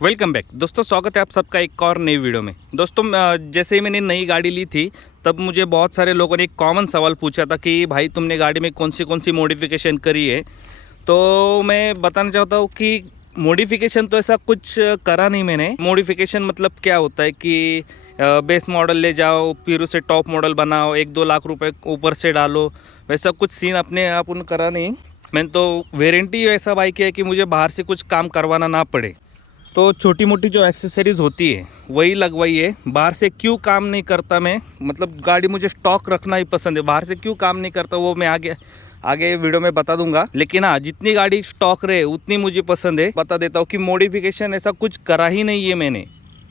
Welcome back दोस्तों, स्वागत है आप सबका एक और नई वीडियो में। दोस्तों जैसे ही मैंने नई गाड़ी ली थी तब मुझे बहुत सारे लोगों ने एक कॉमन सवाल पूछा था कि भाई तुमने गाड़ी में कौन सी मॉडिफिकेशन करी है। तो मैं बताना चाहता हूँ कि मॉडिफिकेशन तो ऐसा कुछ करा नहीं मैंने। मॉडिफिकेशन मतलब क्या होता है कि बेस मॉडल ले जाओ फिर उसे टॉप मॉडल बनाओ, 1-2 लाख रुपए ऊपर से डालो, वैसा कुछ सीन अपने आप उन करा नहीं। मैंने तो वेरेंटी ऐसा बाइक है कि मुझे बाहर से कुछ काम करवाना ना पड़े। तो छोटी मोटी जो एक्सेसरीज़ होती है वही लगवाई है। बाहर से क्यों काम नहीं करता मैं, मतलब गाड़ी मुझे स्टॉक रखना ही पसंद है। बाहर से क्यों काम नहीं करता वो मैं आगे वीडियो में बता दूंगा। लेकिन हाँ, जितनी गाड़ी स्टॉक रहे उतनी मुझे पसंद है। बता देता हूँ कि मॉडिफिकेशन ऐसा कुछ करा ही नहीं है मैंने,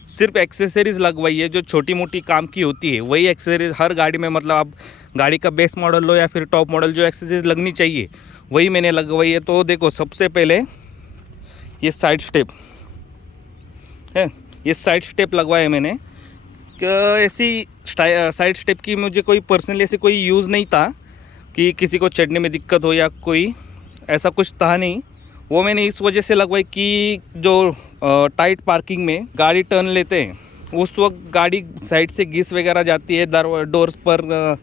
सिर्फ एक्सेसरीज़ लगवाई है जो छोटी मोटी काम की होती है। वही एक्सेसरीज हर गाड़ी में, मतलब आप गाड़ी का बेस मॉडल लो या फिर टॉप मॉडल, जो एक्सेसरीज लगनी चाहिए वही मैंने लगवाई है। तो देखो, सबसे पहले ये साइड स्टेप है, ये साइड स्टेप लगवाया है मैंने। ऐसी साइड स्टेप की मुझे कोई पर्सनली ऐसे कोई यूज़ नहीं था कि किसी को चढ़ने में दिक्कत हो या कोई ऐसा कुछ था नहीं। वो मैंने इस वजह से लगवाई कि जो टाइट पार्किंग में गाड़ी टर्न लेते हैं उस वक्त गाड़ी साइड से घिस वगैरह जाती है, डोर्स पर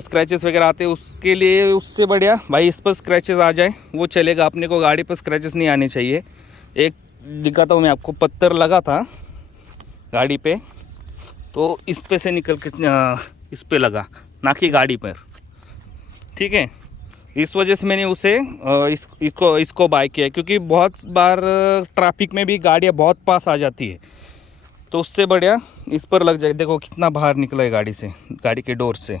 स्क्रैचेस वगैरह आते हैं, उसके लिए उससे बढ़िया भाई इस पर स्क्रैचेस आ जाए वो चलेगा। अपने को गाड़ी पर स्क्रैचेस नहीं आने चाहिए। एक दिखाता हूँ मैं आपको, पत्थर लगा था गाड़ी पे तो इस पे से निकल के इस पे लगा, ना कि गाड़ी पर, ठीक है। इस वजह से मैंने उसे इसको बाय किया, क्योंकि बहुत बार ट्रैफिक में भी गाड़ियाँ बहुत पास आ जाती है, तो उससे बढ़िया इस पर लग जाए। देखो कितना बाहर निकला है गाड़ी से, गाड़ी के डोर से,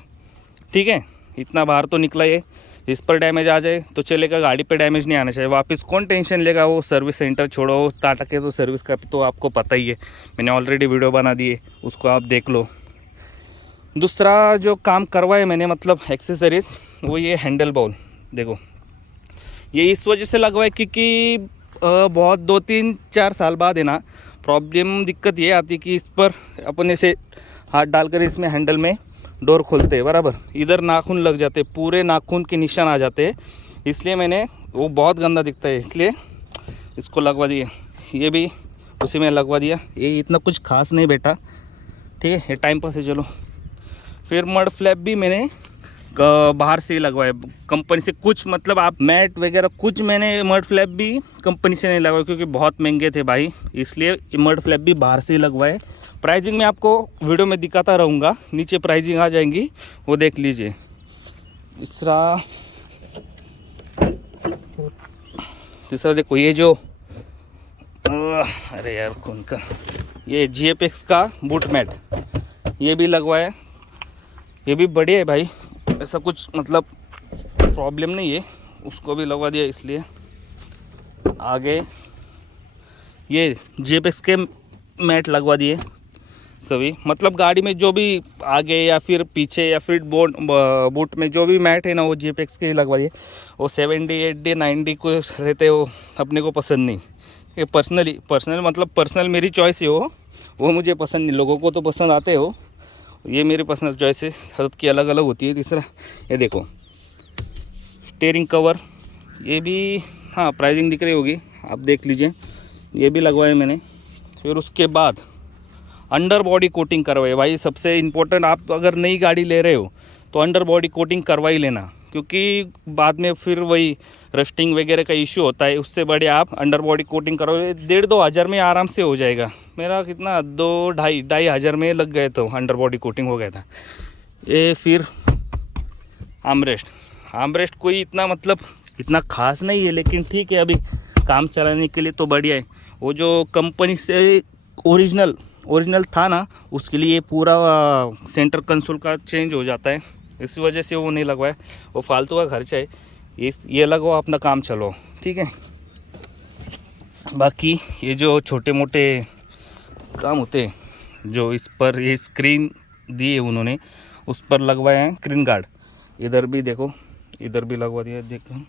ठीक है, इतना बाहर तो निकला है। इस पर डैमेज आ जाए तो चलेगा, गाड़ी पे डैमेज नहीं आना चाहिए। वापस कौन टेंशन लेगा, वो सर्विस सेंटर छोड़ो, टाटा के तो सर्विस का तो आपको पता ही है, मैंने ऑलरेडी वीडियो बना दी है, उसको आप देख लो। दूसरा जो काम करवाए मैंने, मतलब एक्सेसरीज, वो ये हैंडल बॉल। देखो ये इस वजह से लगवाए क्योंकि बहुत 2-3-4 साल बाद है ना प्रॉब्लम, दिक्कत ये आती कि इस पर अपने से हाथ डालकर इसमें हैंडल में डोर खोलते हैं, बराबर इधर नाखून लग जाते, पूरे नाखून के निशान आ जाते हैं। इसलिए मैंने, वो बहुत गंदा दिखता है इसलिए इसको लगवा दिया। ये भी उसी में लगवा दिया। ये इतना कुछ खास नहीं बेटा, ठीक है, ये टाइम पास है, चलो। फिर मड फ्लैप भी मैंने बाहर से ही लगवाया कंपनी से। कुछ मतलब आप मैट वगैरह कुछ मैंने मड फ्लैप भी कंपनी से नहीं लगवाया क्योंकि बहुत महंगे थे भाई, इसलिए मड फ्लैप भी बाहर से ही लगवाए। प्राइजिंग में आपको वीडियो में दिखाता रहूँगा, नीचे प्राइजिंग आ जाएंगी, वो देख लीजिए। तीसरा देखो, ये जो अरे यार कौन का, ये GFX का बूट मैट, ये भी लगवाया। ये भी बढ़िया है भाई, ऐसा कुछ मतलब प्रॉब्लम नहीं है, उसको भी लगवा दिया। इसलिए आगे ये GFX के मैट लगवा दिए सभी, मतलब गाड़ी में जो भी आगे या फिर पीछे या फिर बूट में जो भी मैट है ना, वो GFX के ही लगवा दिए। वो 70, 80, 90 को रहते, वो अपने को पसंद नहीं। ये पर्सनल मतलब पर्सनल मेरी चॉइस है, वो मुझे पसंद नहीं, लोगों को तो पसंद आते हो, ये मेरी पर्सनल चॉइस है, सबकी अलग अलग होती है। तीसरा ये देखो स्टीयरिंग कवर, ये भी हाँ प्राइसिंग दिख रही होगी, आप देख लीजिए, ये भी लगवाए मैंने। फिर उसके बाद अंडर बॉडी कोटिंग करवाई भाई, सबसे इम्पोर्टेंट। आप अगर नई गाड़ी ले रहे हो तो अंडर बॉडी कोटिंग करवा ही लेना, क्योंकि बाद में फिर वही रस्टिंग वगैरह का इशू होता है। उससे बढ़िया आप अंडर बॉडी कोटिंग करो, 1,500-2 हज़ार में आराम से हो जाएगा। मेरा कितना 2-2.5 हज़ार में लग गए, तो अंडर बॉडी कोटिंग हो गया था ये। फिर आर्मरेस्ट कोई इतना मतलब इतना खास नहीं है, लेकिन ठीक है, अभी काम चलाने के लिए तो बढ़िया है। वो जो कंपनी से ओरिजिनल था ना, उसके लिए पूरा सेंटर कंसोल का चेंज हो जाता है, इस वजह से वो नहीं लगवाया, वो फालतू का खर्चा है। ये लगवाओ, अपना काम चलो, ठीक है। बाकी ये जो छोटे मोटे काम होते हैं, जो इस पर ये स्क्रीन दी है उन्होंने, उस पर लगवाए हैं स्क्रीन गार्ड। इधर भी देखो, इधर भी लगवा दिया, देखो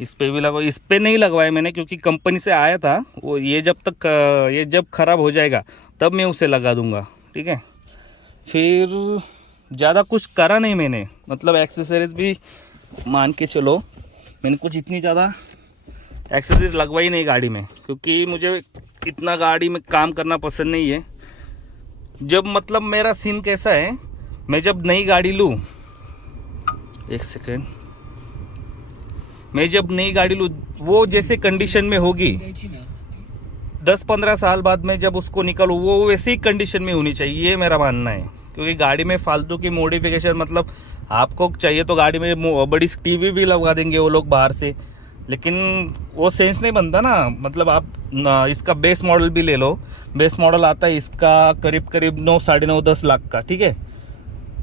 इस पे भी लगवा। इस पे नहीं लगवाया मैंने क्योंकि कंपनी से आया था वो, ये जब ख़राब हो जाएगा तब मैं उसे लगा दूंगा, ठीक है। फिर ज़्यादा कुछ करा नहीं मैंने, मतलब एक्सेसरीज भी मान के चलो मैंने कुछ इतनी ज़्यादा एक्सेसरीज लगवाई नहीं गाड़ी में, क्योंकि मुझे इतना गाड़ी में काम करना पसंद नहीं है। जब मतलब मेरा सीन कैसा है, मैं जब नई गाड़ी लूँ, एक सेकेंड, मैं जब नई गाड़ी लूँ वो जैसे कंडीशन में होगी, 10-15 साल बाद मैं जब उसको निकालूँ वो वैसे ही कंडीशन में होनी चाहिए, ये मेरा मानना है। क्योंकि गाड़ी में फालतू की मॉडिफिकेशन, मतलब आपको चाहिए तो गाड़ी में बड़ी टीवी भी लगवा देंगे वो लोग बाहर से, लेकिन वो सेंस नहीं बनता ना। मतलब आप इसका बेस मॉडल भी ले लो, बेस मॉडल आता है इसका करीब 9-9.5-10 लाख का, ठीक है।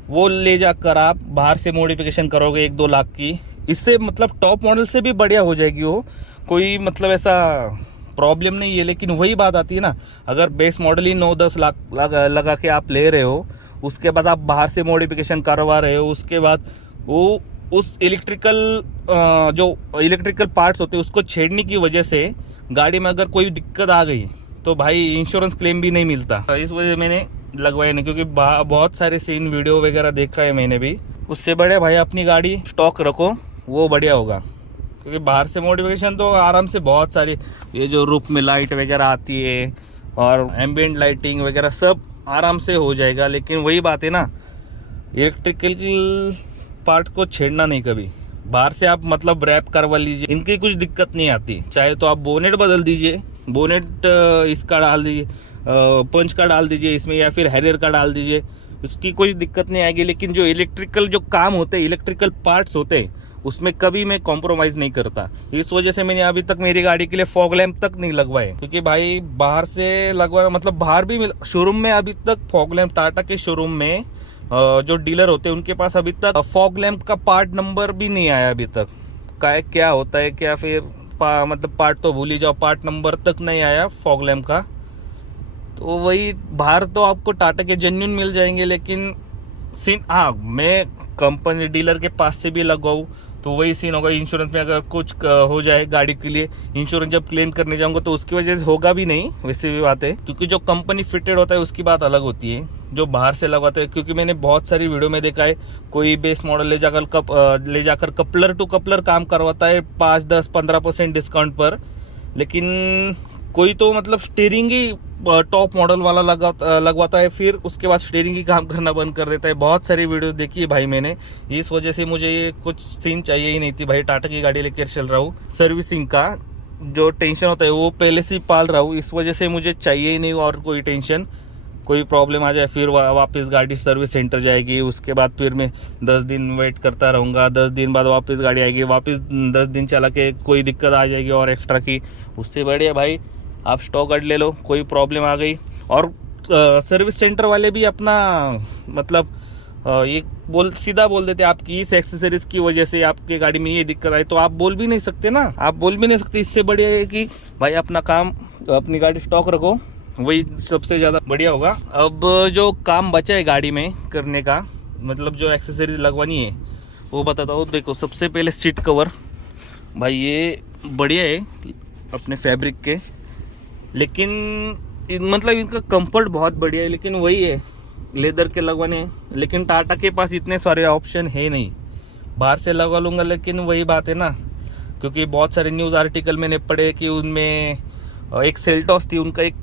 वो ले जाकर आप बाहर से मॉडिफिकेशन करोगे 1-2 लाख की, इससे मतलब टॉप मॉडल से भी बढ़िया हो जाएगी वो, कोई मतलब ऐसा प्रॉब्लम नहीं है। लेकिन वही बात आती है ना, अगर बेस मॉडल ही 9-10 लाख लगा के आप ले रहे हो, उसके बाद आप बाहर से मॉडिफिकेशन करवा रहे हो, उसके बाद वो उस जो इलेक्ट्रिकल पार्ट्स होते हैं उसको छेड़ने की वजह से गाड़ी में अगर कोई दिक्कत आ गई तो भाई इंश्योरेंस क्लेम भी नहीं मिलता। इस वजह मैंने लगवाया नहीं, क्योंकि बहुत सारे सीन वीडियो वगैरह देखा है मैंने भी। उससे बढ़िया भाई अपनी गाड़ी स्टॉक रखो, वो बढ़िया होगा। क्योंकि बाहर से मॉडिफिकेशन तो आराम से बहुत सारी, ये जो रूफ में लाइट वगैरह आती है और एम्बियंट लाइटिंग वगैरह सब आराम से हो जाएगा। लेकिन वही बात है ना, इलेक्ट्रिकल पार्ट को छेड़ना नहीं कभी। बाहर से आप मतलब रैप करवा लीजिए, इनकी कुछ दिक्कत नहीं आती। चाहे तो आप बोनेट बदल दीजिए, बोनेट इसका डाल दीजिए, पंच का डाल दीजिए इसमें, या फिर हैरियर का डाल दीजिए, उसकी कोई दिक्कत नहीं आएगी। लेकिन जो इलेक्ट्रिकल जो काम होते हैं, इलेक्ट्रिकल पार्ट्स होते हैं, उसमें कभी मैं कॉम्प्रोमाइज़ नहीं करता। इस वजह से मैंने अभी तक मेरी गाड़ी के लिए फॉग लैंप तक नहीं लगवाए, क्योंकि भाई बाहर से लगवाना मतलब बाहर भी शोरूम में अभी तक फॉग लैंप, टाटा के शोरूम में जो डीलर होते हैं उनके पास अभी तक फॉग लैंप का पार्ट नंबर भी नहीं आया अभी तक। क्या होता है क्या, फिर मतलब पार्ट तो भूल ही जाओ, पार्ट नंबर तक नहीं आया फॉग लैंप का। तो वही बाहर तो आपको टाटा के जेन्युइन मिल जाएंगे, लेकिन सीन, हाँ मैं कंपनी डीलर के पास से भी लगवाऊँ तो वही सीन होगा। इंश्योरेंस में अगर कुछ हो जाए गाड़ी के लिए, इंश्योरेंस जब क्लेम करने जाऊंगा तो उसकी वजह से होगा भी नहीं, वैसे भी बात है। क्योंकि जो कंपनी फिटेड होता है उसकी बात अलग होती है, जो बाहर से लगवाते हैं। क्योंकि मैंने बहुत सारी वीडियो में देखा है, कोई बेस मॉडल ले जाकर कपलर टू कपलर काम करवाता है 5-10-15% डिस्काउंट पर, लेकिन कोई तो मतलब स्टीयरिंग ही टॉप मॉडल वाला लगवाता है, फिर उसके बाद स्टीयरिंग ही काम करना बंद कर देता है। बहुत सारी वीडियोस देखी है भाई मैंने। इस वजह से मुझे ये कुछ सीन चाहिए ही नहीं थी भाई। टाटा की गाड़ी लेकर चल रहा हूँ, सर्विसिंग का जो टेंशन होता है वो पहले से ही पाल रहा हूँ, इस वजह से मुझे चाहिए ही नहीं और कोई टेंशन। कोई प्रॉब्लम आ जाए फिर वापस गाड़ी सर्विस सेंटर जाएगी, उसके बाद फिर मैं 10 दिन वेट करता रहूँगा, 10 दिन बाद वापस गाड़ी आएगी, वापस 10 दिन चला के कोई दिक्कत आ जाएगी और एक्स्ट्रा की। उससे बढ़िया भाई आप स्टॉक गार्ड ले लो, कोई प्रॉब्लम आ गई। और सर्विस सेंटर वाले भी अपना मतलब ये सीधा बोल देते आपकी इस एक्सेसरीज की वजह से आपकी गाड़ी में ये दिक्कत आई, तो आप बोल भी नहीं सकते ना, आप बोल भी नहीं सकते। इससे बढ़िया है कि भाई अपना काम, अपनी गाड़ी स्टॉक रखो, वही सबसे ज़्यादा बढ़िया होगा। अब जो काम बचा है गाड़ी में करने का, मतलब जो एक्सेसरीज लगवानी है वो बताता हूँ। देखो सबसे पहले सीट कवर, भाई ये बढ़िया है अपने फैब्रिक के, लेकिन मतलब इनका कंफर्ट बहुत बढ़िया है, लेकिन वही है लेदर के लगवाने हैं। लेकिन टाटा के पास इतने सारे ऑप्शन है नहीं, बाहर से लगवा लूँगा। लेकिन वही बात है ना, क्योंकि बहुत सारे न्यूज़ आर्टिकल मैंने पढ़े कि उनमें एक सेल्टॉस थी, उनका एक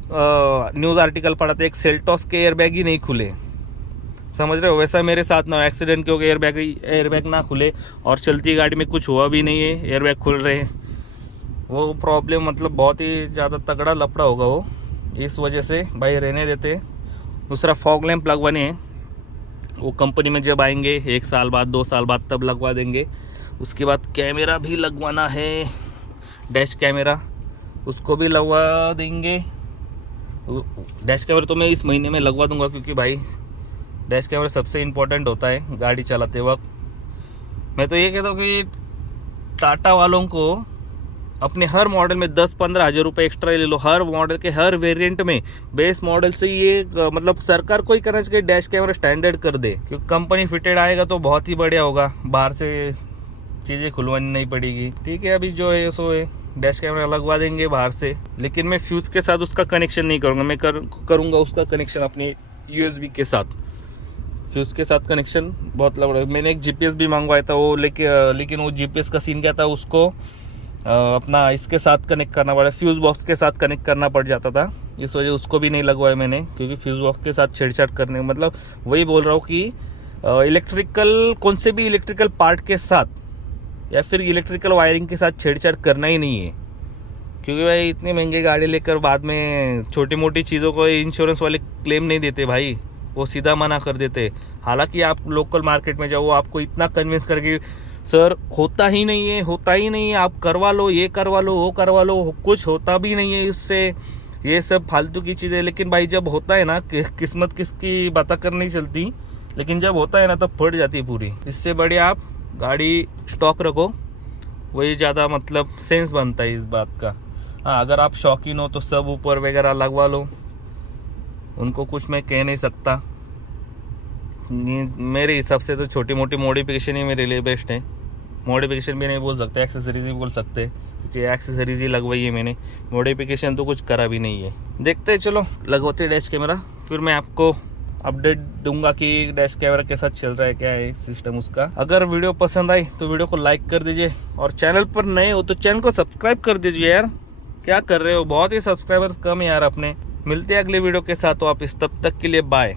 न्यूज़ आर्टिकल पढ़ा था, एक सेल्टॉस के एयरबैग ही नहीं खुले। समझ रहे हो, वैसा मेरे साथ ना एक्सीडेंट के हो गया, एयरबैग ना खुले और चलती गाड़ी में कुछ हुआ भी नहीं है, एयरबैग खुल रहे हैं। वो प्रॉब्लम मतलब बहुत ही ज़्यादा तगड़ा लफड़ा होगा वो, इस वजह से भाई रहने देते। दूसरा फॉग लैंप लगवाने हैं, वो कंपनी में जब आएंगे 1 साल बाद 2 साल बाद तब लगवा देंगे। उसके बाद कैमरा भी लगवाना है, डैश कैमरा, उसको भी लगवा देंगे। डैश कैमरा तो मैं इस महीने में लगवा दूंगा, क्योंकि भाई डैश कैमरा सबसे इम्पोर्टेंट होता है गाड़ी चलाते वक्त। मैं तो ये कहता हूँ कि टाटा वालों को अपने हर मॉडल में 10-15 हज़ार रुपये एक्स्ट्रा ले लो, हर मॉडल के हर वेरिएंट में। बेस मॉडल से ये मतलब सरकार को ही करना चाहिए, डैश कैमरा स्टैंडर्ड कर दे, क्योंकि कंपनी फिटेड आएगा तो बहुत ही बढ़िया होगा, बाहर से चीज़ें खुलवानी नहीं पड़ेगी। ठीक है, अभी जो है सो है, डैश कैमरा लगवा देंगे बाहर से, लेकिन मैं फ्यूज़ के साथ उसका कनेक्शन नहीं करूँगा। मैं करूँगा उसका कनेक्शन अपने USB के साथ, फ्यूज़ के साथ कनेक्शन बहुत लग रहा है। मैंने एक GPS भी मंगवाया था वो लेकिन वो GPS का सीन क्या था, उसको अपना इसके साथ कनेक्ट करना पड़ा, फ्यूज़ बॉक्स के साथ कनेक्ट करना पड़ जाता था। इस वजह उसको भी नहीं लगवाया मैंने, क्योंकि फ्यूज़ बॉक्स के साथ छेड़छाड़ करने, मतलब वही बोल रहा हूँ कि इलेक्ट्रिकल, कौन से भी इलेक्ट्रिकल पार्ट के साथ या फिर इलेक्ट्रिकल वायरिंग के साथ छेड़छाड़ करना ही नहीं है। क्योंकि भाई इतनी महंगी गाड़ी लेकर बाद में छोटी मोटी चीज़ों को इंश्योरेंस वाले क्लेम नहीं देते भाई, वो सीधा मना कर देते। हालांकि आप लोकल मार्केट में जाओ, आपको इतना कन्विंस करके सर होता ही नहीं है, होता ही नहीं है, आप करवा लो, ये करवा लो, वो करवा लो, कुछ होता भी नहीं है इससे, ये सब फालतू की चीज़ें। लेकिन भाई जब होता है ना, किस्मत किसकी बात कर नहीं चलती, लेकिन जब होता है ना तब फट जाती है पूरी। इससे बढ़िया आप गाड़ी स्टॉक रखो, वही ज़्यादा मतलब सेंस बनता है इस बात का। हाँ, अगर आप शौकीन हो तो सब ऊपर वगैरह लगवा लो, उनको कुछ मैं कह नहीं सकता। मेरे हिसाब से तो छोटी मोटी मॉडिफिकेशन ही मेरे लिए बेस्ट है। मॉडिफिकेशन भी नहीं बोल सकते, एक्सेसरीज ही बोल सकते, क्योंकि एक्सेसरीज ही लगवाई है मैंने, मॉडिफिकेशन तो कुछ करा भी नहीं है। देखते हैं, चलो लगवाते डैश कैमरा, फिर मैं आपको अपडेट दूंगा कि डैश कैमरा के साथ चल रहा है, क्या है सिस्टम उसका। अगर वीडियो पसंद आई तो वीडियो को लाइक कर दीजिए, और चैनल पर नए हो तो चैनल को सब्सक्राइब कर दीजिए यार, क्या कर रहे हो, बहुत ही सब्सक्राइबर्स कम है यार अपने। मिलते हैं अगले वीडियो के साथ वापस, तब तक के लिए बाय।